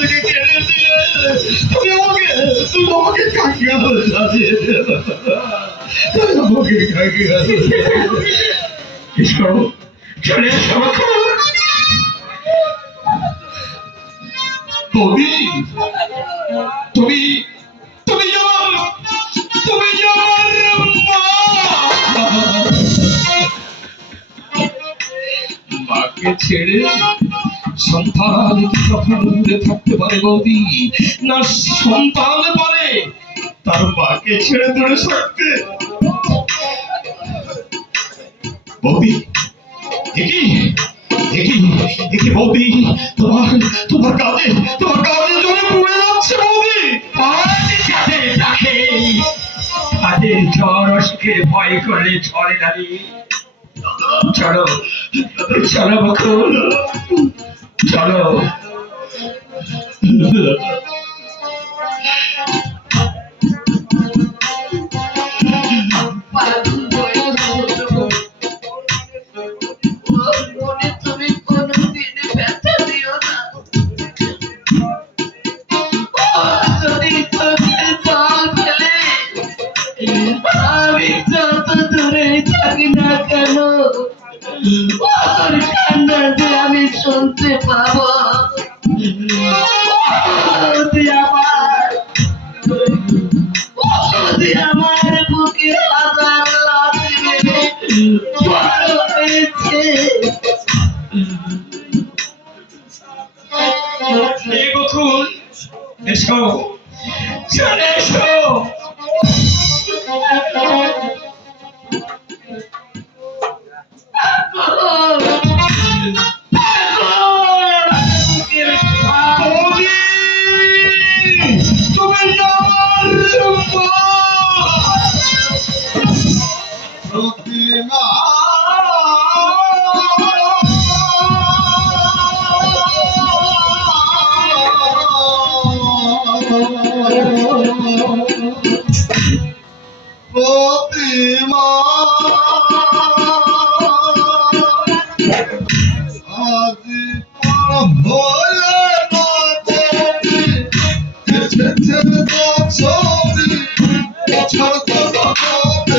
থেকে কেড়ে দিয়ে তুমি আমাকে কাকিয়াল সাজিয়ে আমাকে কাকিয়াল এসো চলে এসো বৌদি তুমি তুমি তুমি মাকে ছেড়ে সন্তান কি কখনো দূরে থাকতে পারে বৌদি? না সন্তান পারে তার মাকে ছেড়ে দূরে থাকতে? বৌদি দেখি দেখি দেখি বৌদি তোমার তোমার কাঁধে জলে পড়ে যাচ্ছে বৌদি। তাদের ঝড় অসুখের ভয় করলে ঝড়ে দাঁড়িয়ে চলো চলো বকুল চলো। আমি যত দূরে থাকি না কেন ওর কান্না যে আমি শুনতে পাবো। আমার বুকে হাজার লাথি মেরে বড় হয়েছে। বকুল এসো চলে এসো। প্রতিমা আজি হলে না এসেছে ছবি ছাড়তে হবে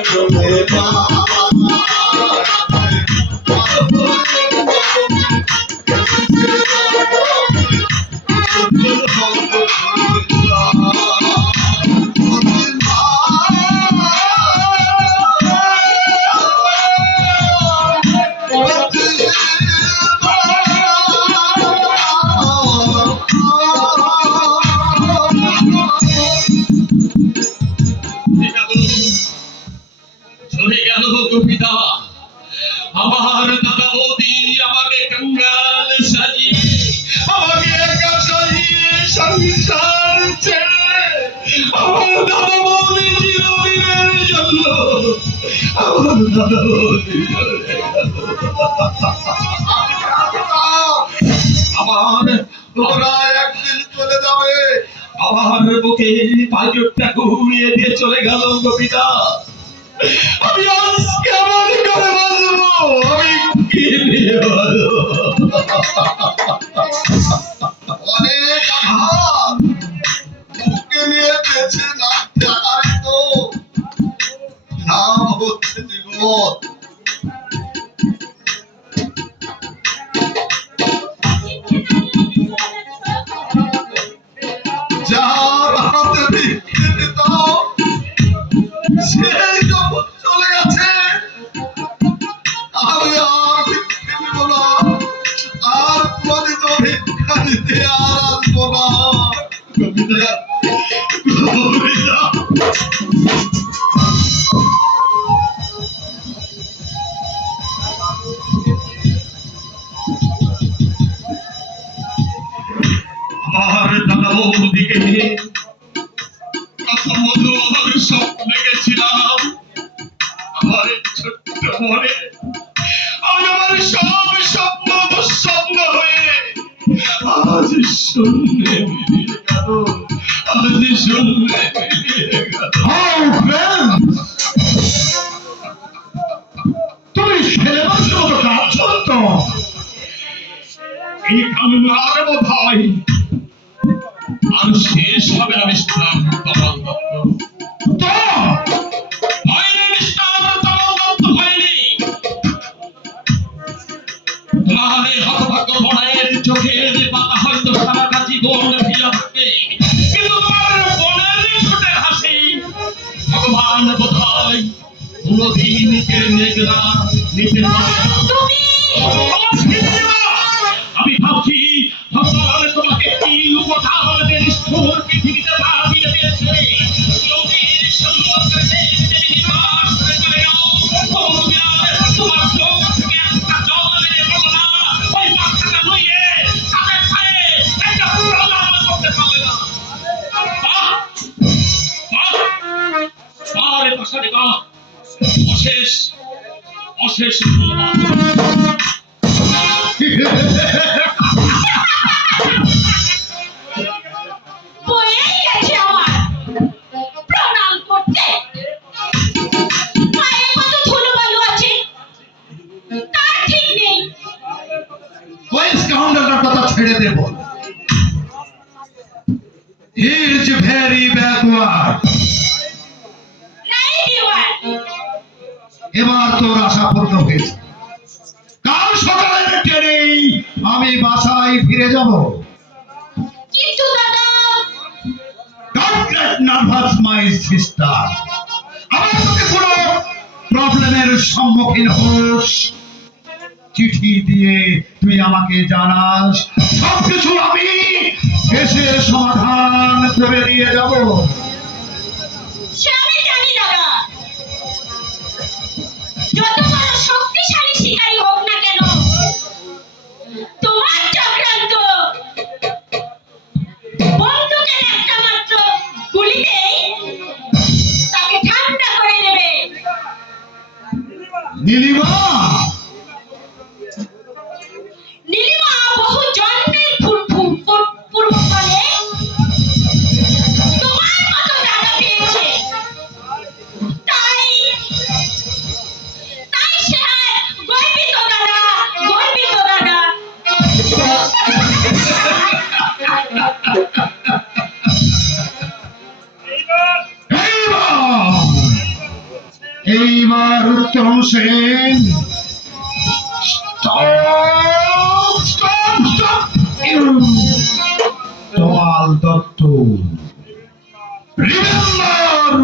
It's চলে গেল গোপিতা। আমার দাদা বৌদি আমাকে কাঙ্গাল সাজিয়ে, আমাকে একা সাজিয়ে সংসার ছেড়ে আমার দাদা বৌদি চিরদিনের জন্য, আমার দাদা বৌদি আমার তোরা একদিন চলে যাবে। আমার বুকে পাঁচটা ঘুরিয়ে দিয়ে চলে গেল গোপিতা। আমি আজ কেমন করে বাঁচবো? আমি কি নিয়ে বাঁচবো? অনেক আঘাত বুকে নিয়ে বেঁচে না থাকার তো নাম হচ্ছে জীবন। যার হাতে ভিক্ষে দিত সে যখন চলে গেছে, আমি আর ভিক্ষে দিব না, আর কোনদিনও ভিক্ষা দিতে আর আসবো না। গোপিতা, গোপিতা। আমার দাদা বৌদিকে নিয়ে কত মধুর স্বপ্ন গেছিলাম। আমার এই ছোট্ট মনে আজ আমার সব স্বপ্ন দুঃস্বপ্ন হয়ে আজ শূন্যে মিলিয়ে গেল, আজ শূন্যে মিলিয়ে গেল। তুমি ছেলে মানুষের মতো কাঁদছো তো? এই কান্নার বোধ হয় আর শেষ হবে না মিস্টার তমাল দত্ত। হয়নি মিস্টার তমাল দত্ত, হয়নি। তোমার এই হতভাগ্য বনের চোখের পাতা হয়তো সারাটা জীবন ভিজা থাকে, কিন্তু তোমার বনের ছোটের হাসি ভগবান বোধ হয় কোনদিন নিচের মেঘলা নিচের আমি ভাবছি ভগবান তোমাকে কি উপধান দিয়ে নিষ্ঠুর পৃথিবীতে পা দিয়ে দিয়েছে। নদীর সমুদ্রে দেবী নিবাস করে চলে যাও, তোমার চোখ থেকে একটা জল এনে পড়লো না, ওই বাচ্চাটা লইয়ে তাদের পায়ে একটা প্রণাম করতে পারলে না। আরে পাশারে গা অশেষ অশেষ ধন্যবাদ। বয়েই গেছে আমার প্রণাম করতে। পায়ে কত ধুলোবালু আছে তার ঠিক নেই। ওই স্কাউন্ডারটার কথা ছেড়ে দে বল। He is very backward. Right you are. এবার তোর আশা পূর্ণ হয়েছে। কাল সকালের ট্রেনেই আমি বাসায় ফিরে যাব। কিন্তু দাদা, don't get nervous my sister. আমার যদি কোনো প্রবলেমের সম্মুখীন হোস, চিঠি দিয়ে তুই আমাকে জানাস, সবকিছু আমি এসে সমাধান করে দিয়ে যাব। সে আমি জানি দাদা। যত বড় শক্তিশালী শিকারী হোক না কেন, তোমার চক্রান্ত বন্দুকের একটা মাত্র গুলিতেই তাকে ঠান্ডা করে দেবে। নীলিমা, নীলিমা বহু জন্মের পূর্বকালে তোমার মতো দাদা পেয়েছে, তাই তাই সে গর্বিত দাদা, গর্বিত দাদা। এইবার উত্তম সেন তোমাল দত্ত রিমেম্বার